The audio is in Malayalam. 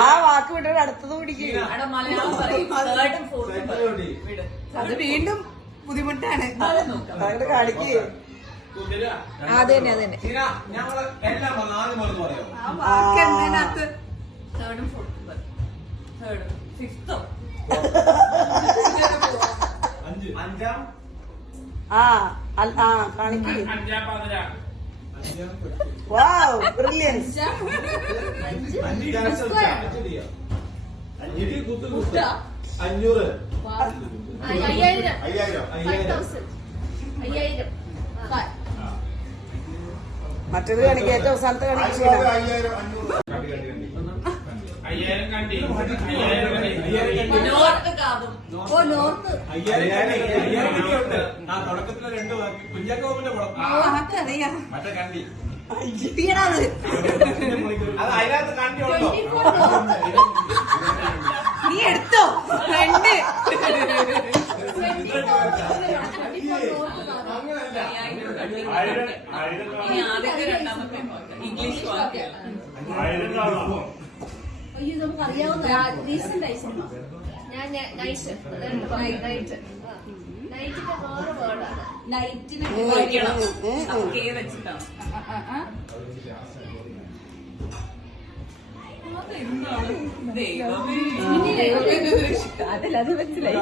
ആ വാക്ക് വിട്ടിട്ട് അടുത്തത് പിടിക്കുക. അത് വീണ്ടും ബുദ്ധിമുട്ടാണ്. അങ്ങോട്ട് കാണിക്കുക. അതന്നെ അതന്നെ കാണിക്കുക. വാവ് ബ്രില്യൻസ്. 5,000 മറ്റേത് കാണിക്കുക. ഏറ്റവും അവസാനത്തെ കാണിക്കുക. നീ എടുത്തോ രണ്ട് ഇംഗ്ലീഷ് അയ്യോ നമുക്ക് അറിയാവുന്ന റീസെന്റ് ആയി സിനിമ. ഞാൻ നൈറ്റിന്റെ വേറെ വേർഡാണ്. നൈറ്റിനെ വെച്ചിട്ടാണ്. അതല്ല അത് മനസ്സിലായി.